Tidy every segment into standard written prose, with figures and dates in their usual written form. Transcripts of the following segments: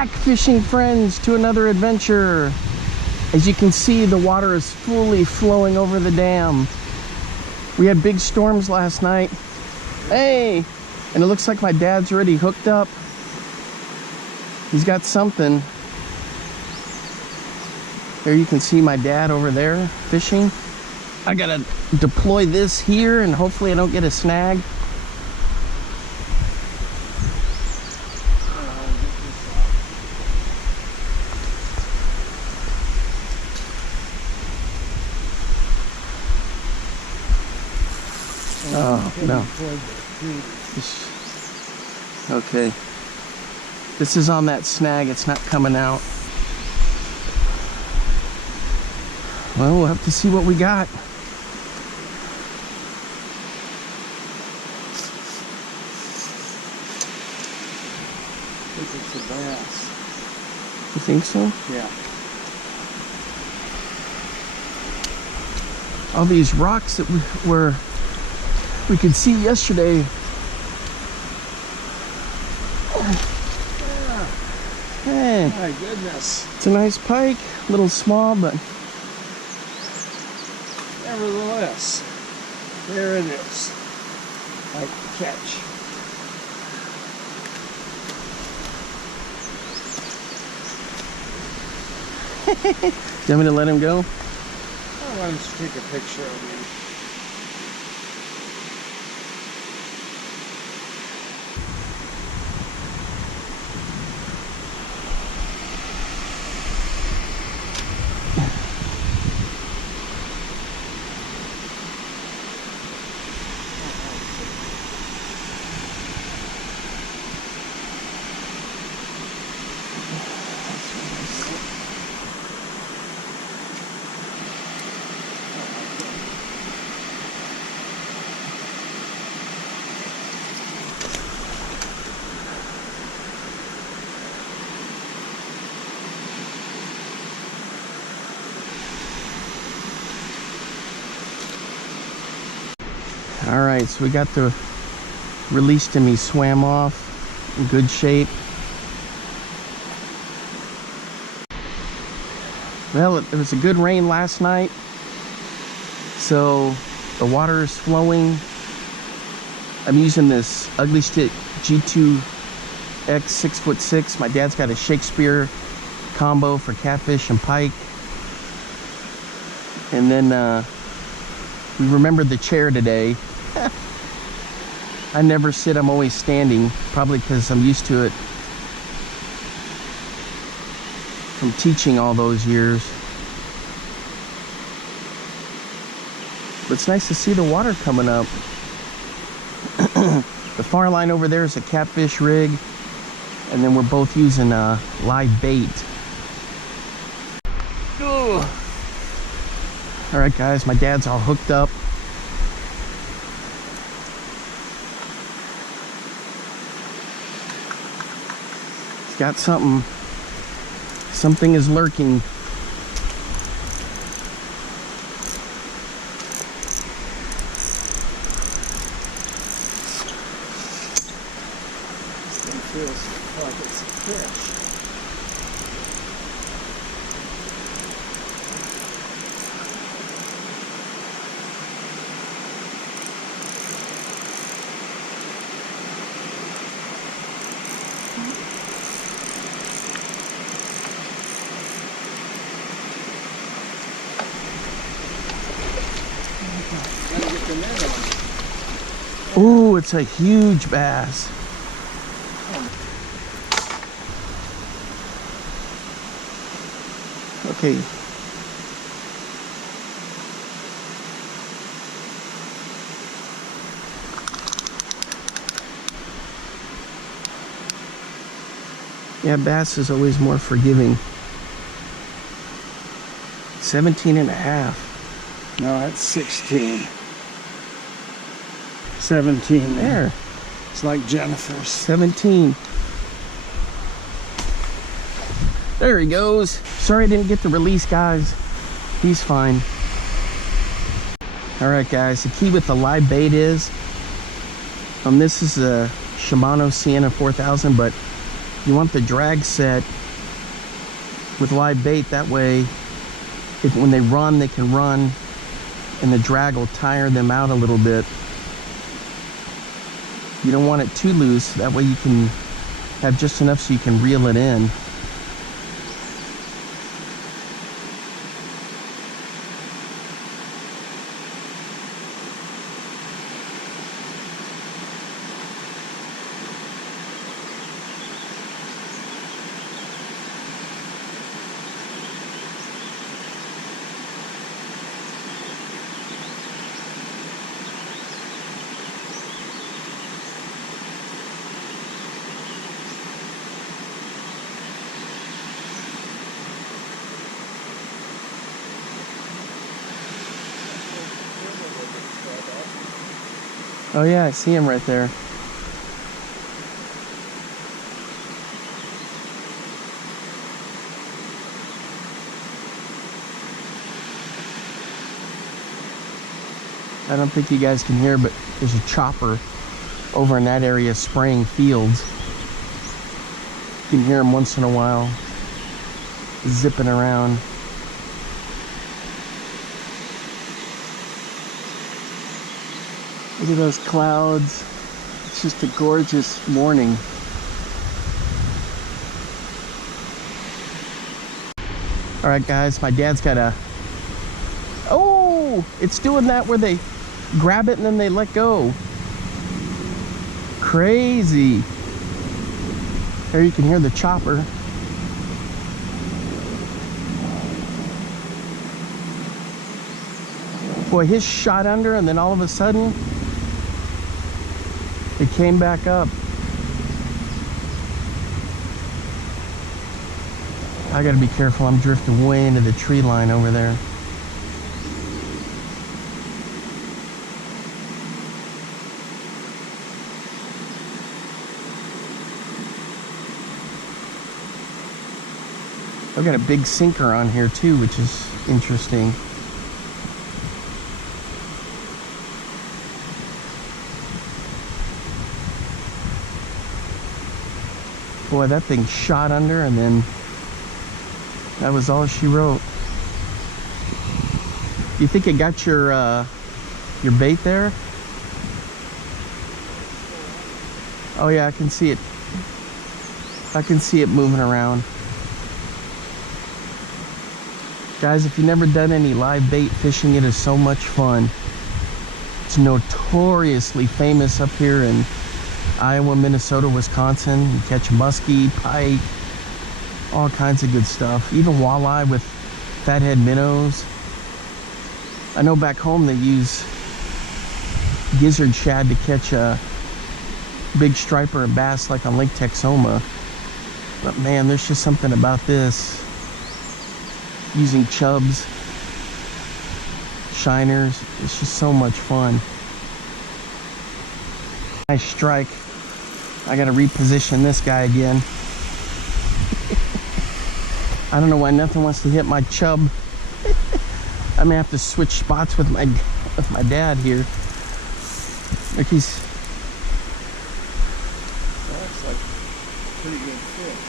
back, fishing friends, to another adventure. As you can see, the water is fully flowing over the dam. We had big storms last night. Hey, and it looks like my dad's already hooked up. He's got something. There you can see my dad over there fishing. I gotta deploy this here and hopefully I don't get a snag. Oh, no. Okay. This is on that snag. It's not coming out. Well, we'll have to see what we got. I think it's a bass. You think so? Yeah. All these rocks that we could see yesterday. Hey, my goodness. It's a nice pike, a little small, but nevertheless, there it is. Like the catch. Do you want me to let him go? I want him to take a picture of me. All right, so we got the released him. He swam off in good shape. Well, it was a good rain last night, so the water is flowing. I'm using this Ugly Stick G2X 6'6". My dad's got a Shakespeare combo for catfish and pike. And then we remembered the chair today. I never sit, I'm always standing, probably because I'm used to it from teaching all those years. But it's nice to see the water coming up. The far line over there is a catfish rig, and then we're both using live bait. Ugh. All right, guys, my dad's all hooked up. He's got something. Something is lurking. This thing feels like it's a fish. Ooh, it's a huge bass. Okay. Yeah, bass is always more forgiving. 17 and a half. No, that's 16. 17 there. It's like Jennifer's. 17. There he goes. Sorry I didn't get the release, guys. He's fine. All right, guys, the key with the live bait is, this is a Shimano Sienna 4000, but You want the drag set with live bait, that way when they run, they can run and the drag will tire them out a little bit. You don't want it too loose, that way you can have just enough so you can reel it in. Oh yeah, I see him right there. I don't think you guys can hear, but there's a chopper over in that area spraying fields. You can hear him once in a while zipping around. Look at those clouds. It's just a gorgeous morning. All right, guys, my dad's got a... Oh, it's doing that where they grab it and then they let go. Crazy. There you can hear the chopper. Boy, his shot under and then all of a sudden, it came back up. I gotta be careful, I'm drifting way into the tree line over there. I've got a big sinker on here too, which is interesting. Boy, that thing shot under and then that was all she wrote. You think it got your bait there? Oh yeah, I can see it. I can see it moving around. Guys, if you've never done any live bait fishing, it is so much fun. It's notoriously famous up here in Iowa, Minnesota, Wisconsin. You catch muskie, pike, all kinds of good stuff. Even walleye with fathead minnows. I know back home they use gizzard shad to catch a big striper and bass like on Lake Texoma. But man, there's just something about this. Using chubs, shiners, it's just so much fun. Nice strike. I gotta reposition this guy again. I don't know why nothing wants to hit my chub. I may have to switch spots with my dad here. Look, he's... That's like a pretty good fish.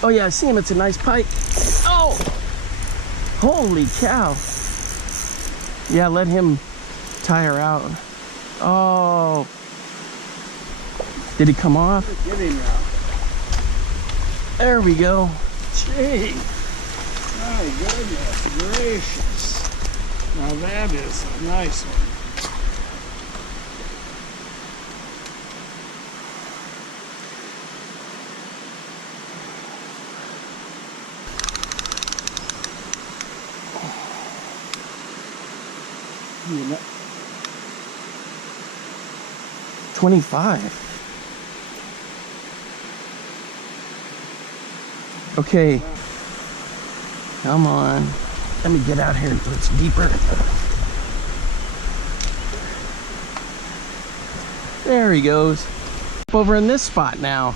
Oh yeah, I see him. It's a nice pike. Oh! Holy cow. Yeah, let him tire out. Oh. Did he come off? Get him out. There we go. Gee. My goodness gracious. Now that is a nice one. You know, 25. Okay. Come on. Let me get out here until it's deeper. There he goes. Over in this spot now.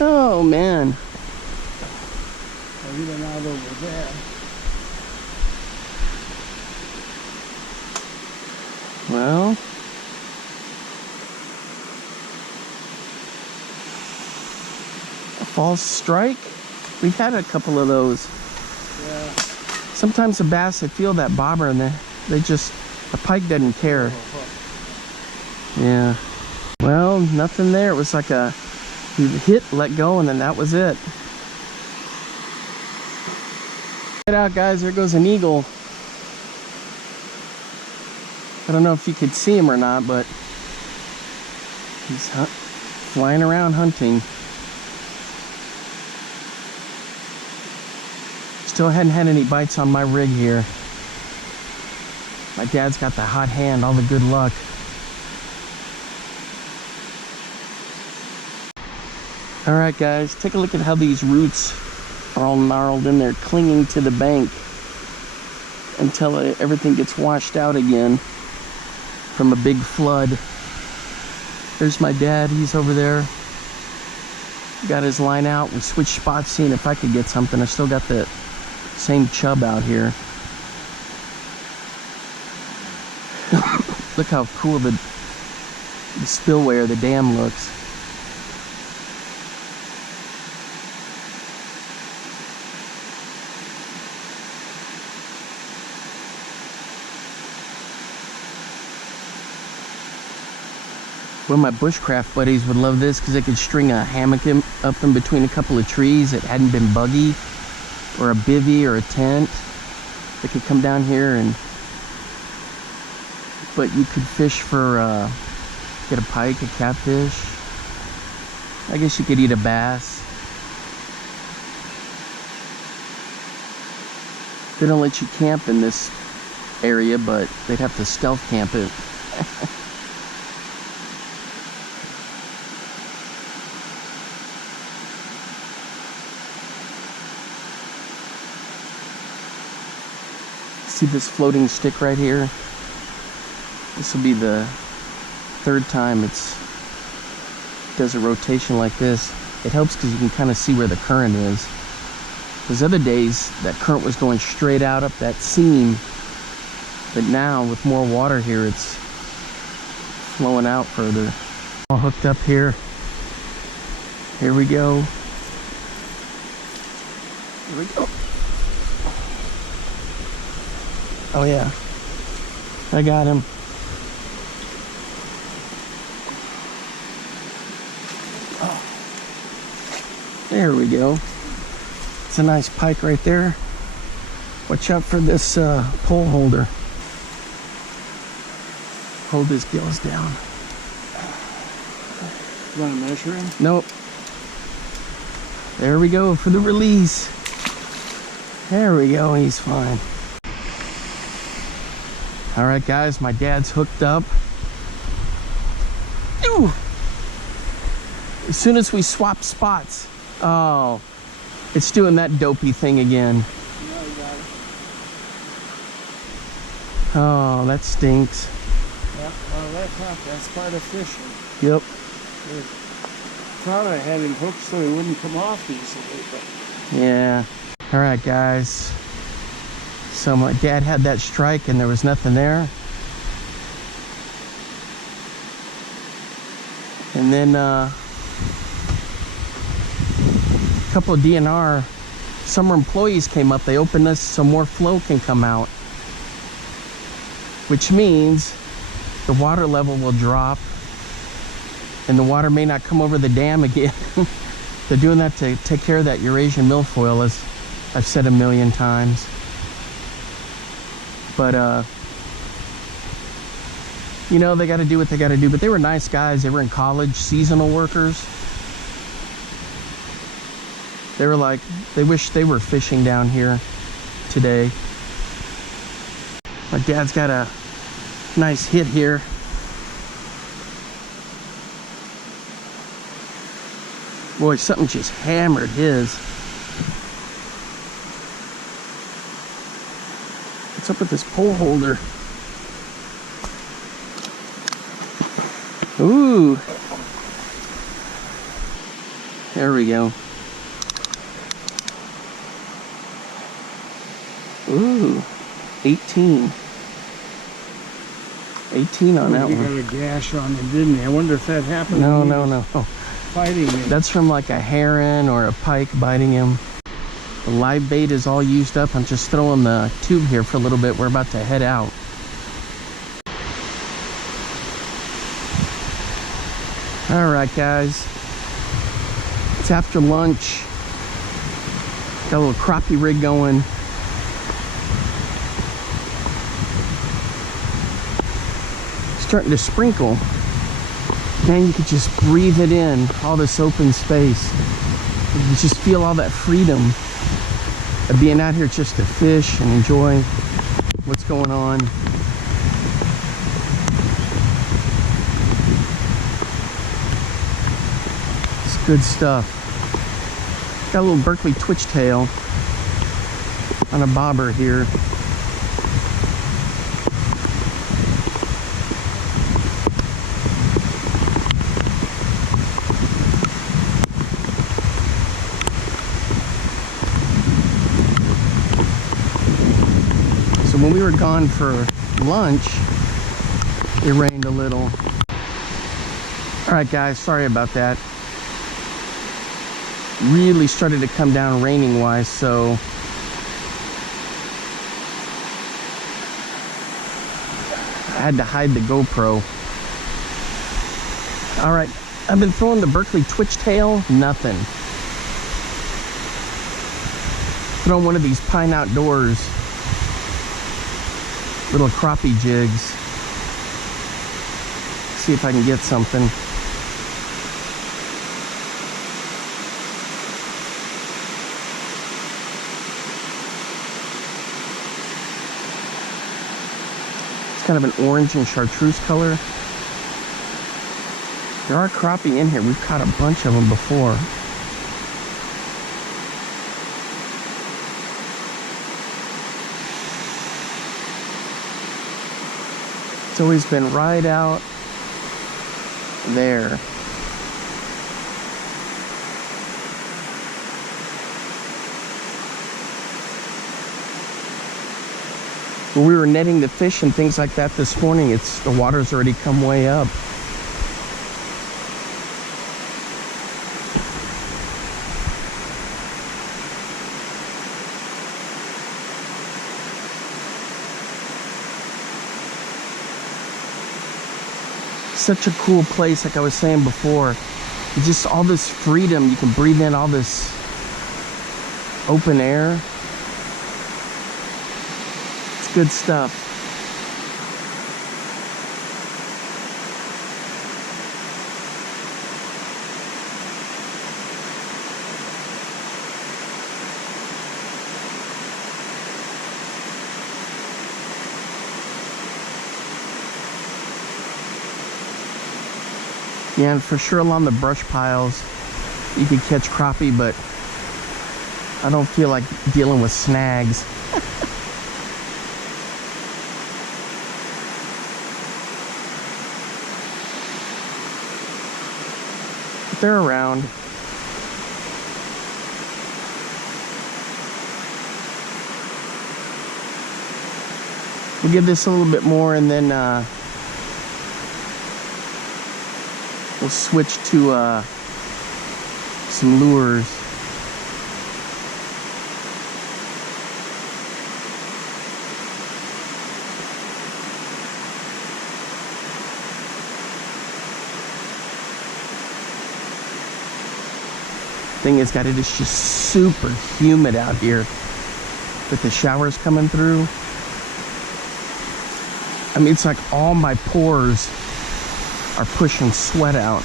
Oh man. Maybe they're not over there. Well, a false strike. We've had a couple of those. Yeah. Sometimes the bass, they feel that bobber and they just, the pike doesn't care. Yeah. Well, nothing there. It was like a, you hit, let go, and then that was it. Check it out, guys. There goes an eagle. I don't know if you could see him or not, but he's flying around hunting. Still hadn't had any bites on my rig here. My dad's got the hot hand, all the good luck. All right, guys, take a look at how these roots are all gnarled in there, clinging to the bank until everything gets washed out again from a big flood. There's my dad, he's over there. Got his line out. We switched spots, seeing if I could get something. I still got the same chub out here. Look how cool the spillway or the dam looks. One of my bushcraft buddies would love this because they could string a hammock up in between a couple of trees that hadn't been buggy, or a bivvy or a tent. They could come down here and, but you could fish for, get a pike, a catfish. I guess you could eat a bass. They don't let you camp in this area, but they'd have to stealth camp it. See this floating stick right here? This will be the third time it does a rotation like this. It helps because you can kind of see where the current is. Those other days, that current was going straight out up that seam, but now with more water here, it's flowing out further. All hooked up here. Here we go. Here we go. Oh yeah, I got him. Oh. There we go. It's a nice pike right there. Watch out for this pole holder. Hold his gills down. You want to measure him? Nope. There we go for the release. There we go, he's fine. All right, guys, my dad's hooked up. Ew! As soon as we swap spots, oh, it's doing that dopey thing again. Yeah, you got it. Oh, that stinks. Yeah, well, that's part of fishing. Yep. Thought I had him hooked so he wouldn't come off easily, but Yeah. All right, guys. So my dad had that strike and there was nothing there. And then a couple of DNR summer employees came up. They opened this so more flow can come out, which means the water level will drop and the water may not come over the dam again. They're doing that to take care of that Eurasian milfoil, as I've said a million times. But you know, they got to do what they got to do. But they were nice guys. They were in college, seasonal workers. They were like, they wish they were fishing down here today. My dad's got a nice hit here. Boy, something just hammered his. What's up with this pole holder? Ooh. There we go. Ooh, 18. 18 on that He one. got a gash on him, didn't he? I wonder if that happened No, when he no, was no. fighting him. That's from like a heron or a pike biting him. The live bait is all used up. I'm just throwing the tube here for a little bit. We're about to head out. All right, guys. It's after lunch. Got a little crappie rig going. Starting to sprinkle. Man, you could just breathe it in, all this open space. You just feel all that freedom of being out here just to fish and enjoy what's going on. It's good stuff. Got a little Berkeley twitch tail on a bobber here. So when we were gone for lunch, it rained a little. All right, guys, sorry about that. Really started to come down raining wise, so I had to hide the GoPro. All right, I've been throwing the Berkeley twitch tail, nothing. Throwing one of these Pine Outdoors little crappie jigs. See if I can get something. It's kind of an orange and chartreuse color. There are crappie in here. We've caught a bunch of them before. It's always been right out there. When we were netting the fish and things like that this morning, the water's already come way up. Such a cool place, like I was saying before. Just all this freedom. You can breathe in all this open air. It's good stuff. Yeah, and for sure along the brush piles, you could catch crappie, but I don't feel like dealing with snags. But they're around. We'll give this a little bit more and then we'll switch to some lures. Thing is, it is just super humid out here with the showers coming through. I mean, it's like all my pores are pushing sweat out.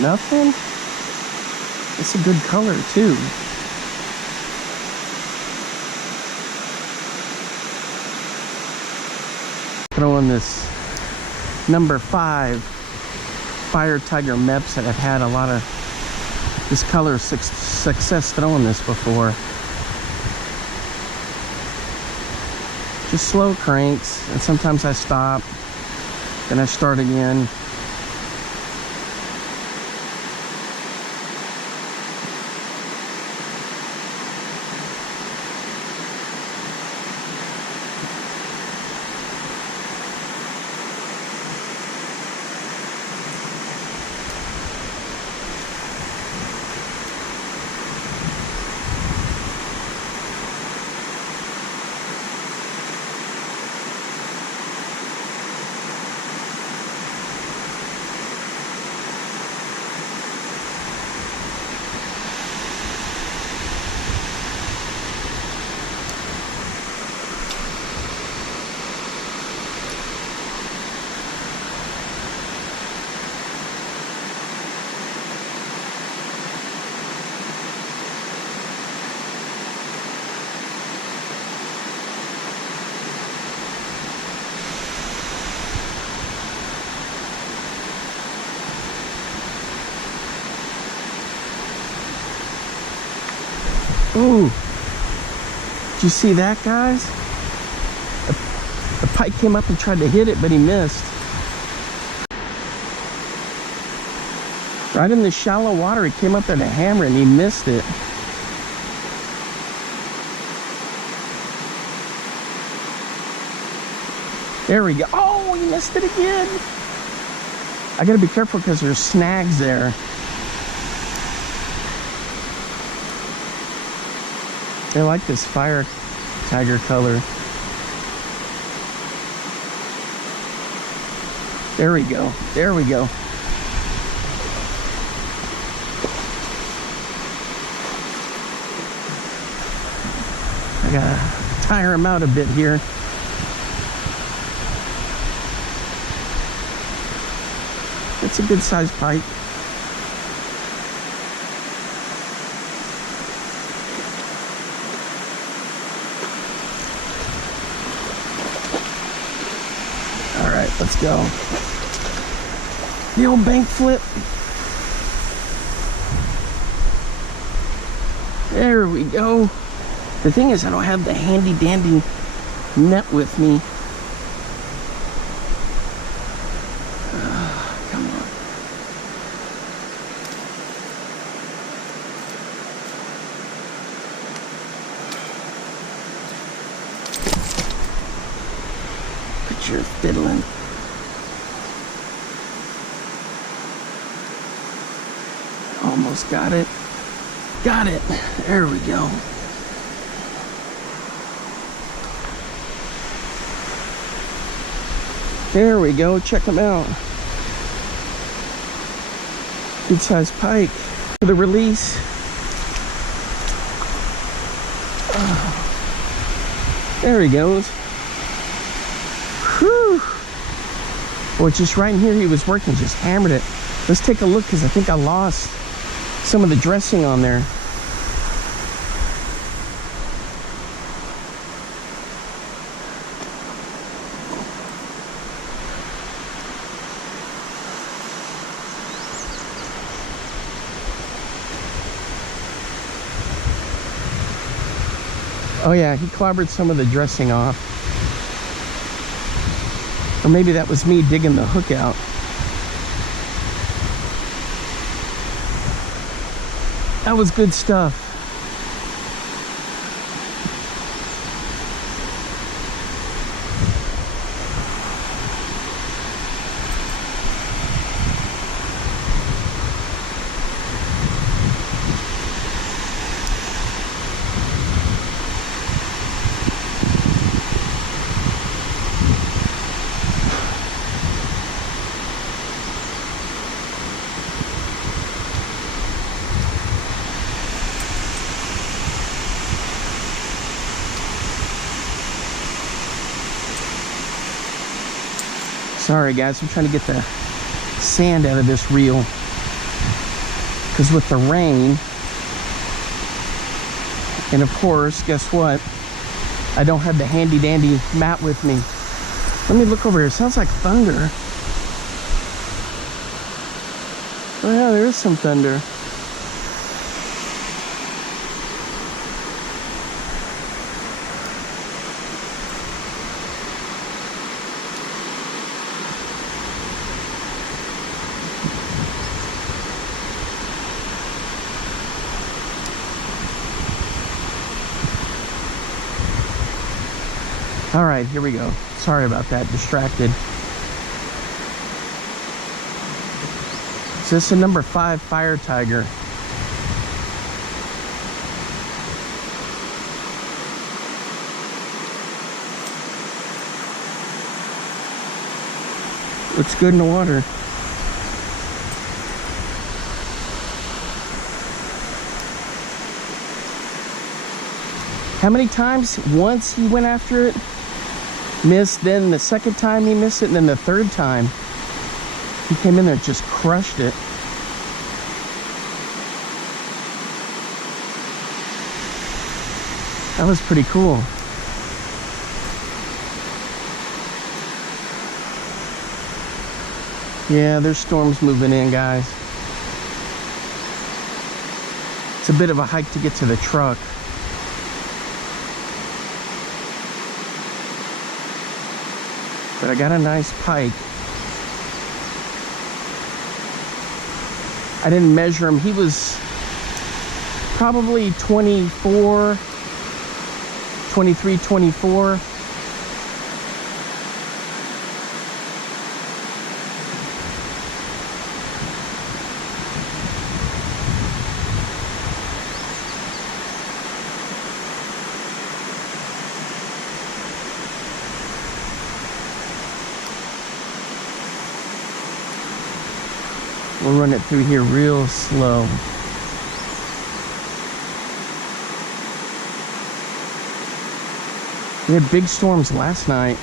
Nothing? It's a good color too. Throwing this number 5 Firetiger Mepps that have had a lot of this color success throwing this before. Just slow cranks, and sometimes I stop, then I start again. Ooh, did you see that, guys? The pike came up and tried to hit it, but he missed. Right in the shallow water, he came up there to hammer and he missed it. There we go. Oh, he missed it again. I gotta be careful because there's snags there. They like this Firetiger color. There we go. There we go. I gotta tire him out a bit here. It's a good sized pike. Let's go. The old bank flip. There we go. The thing is, I don't have the handy dandy net with me. Come on. Quit your fiddling. Almost got it. Got it. There we go. There we go. Check them out. Good sized pike. For the release. There he goes. Whew. Boy, just right in here he was working, just hammered it. Let's take a look because I think I lost some of the dressing on there. Oh yeah, he clobbered some of the dressing off. Or maybe that was me digging the hook out. That was good stuff. Sorry guys, I'm trying to get the sand out of this reel because with the rain, and of course, guess what? I don't have the handy dandy mat with me. Let me look over here. It sounds like thunder. Oh yeah, there is some thunder. All right, here we go. Sorry about that, distracted. So this is a number 5 Firetiger. Looks good in the water. How many times? Once he went after it, missed, then the second time he missed it, and then the third time he came in there and just crushed it. That was pretty cool. Yeah, there's storms moving in, guys. It's a bit of a hike to get to the truck. But I got a nice pike. I didn't measure him. He was probably 24, 23, 24. We'll run it through here real slow. We had big storms last night.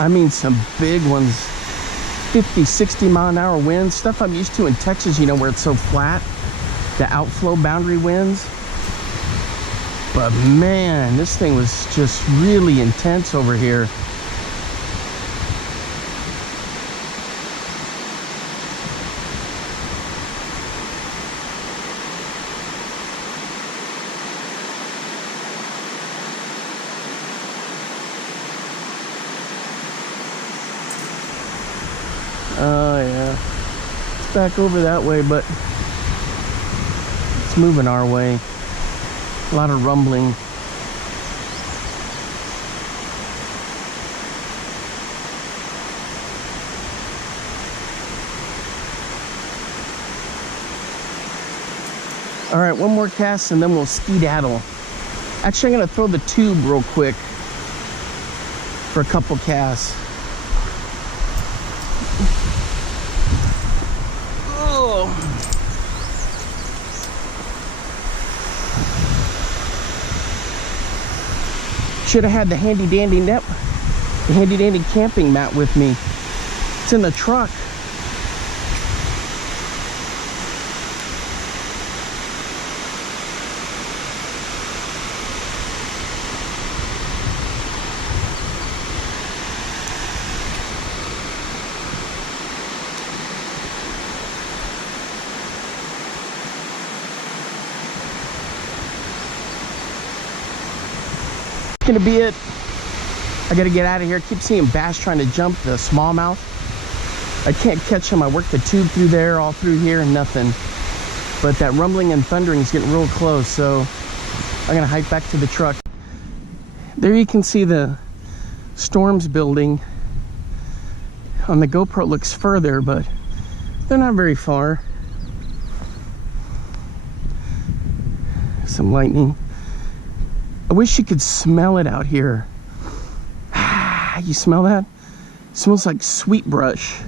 I mean, some big ones. 50, 60 mile an hour winds. Stuff I'm used to in Texas, you know, where it's so flat. The outflow boundary winds. But man, this thing was just really intense over here. Oh yeah, it's back over that way, but it's moving our way. A lot of rumbling. All right, one more cast and then we'll skedaddle. Actually, I'm gonna throw the tube real quick for a couple casts. Should have had the handy dandy net, the handy dandy camping mat with me. It's in the truck. Gonna be it. I gotta get out of here. Keep seeing bass trying to jump the smallmouth. I can't catch them. I worked the tube through there, all through here, and nothing. But that rumbling and thundering is getting real close, so I'm gonna hike back to the truck. There you can see the storms building. On the GoPro it looks further, but they're not very far. Some lightning. I wish you could smell it out here. You smell that? It smells like sweet brush.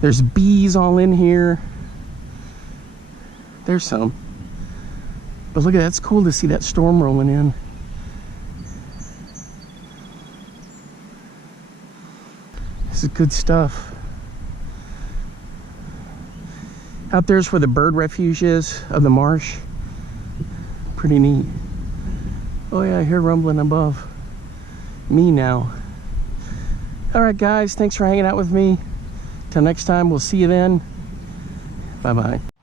There's bees all in here. There's some. But look at that, it's cool to see that storm rolling in. This is good stuff. Out there's where the bird refuge is of the marsh. Pretty neat. Oh yeah, I hear rumbling above me now. All right guys, thanks for hanging out with me. Till next time, we'll see you then. Bye-bye.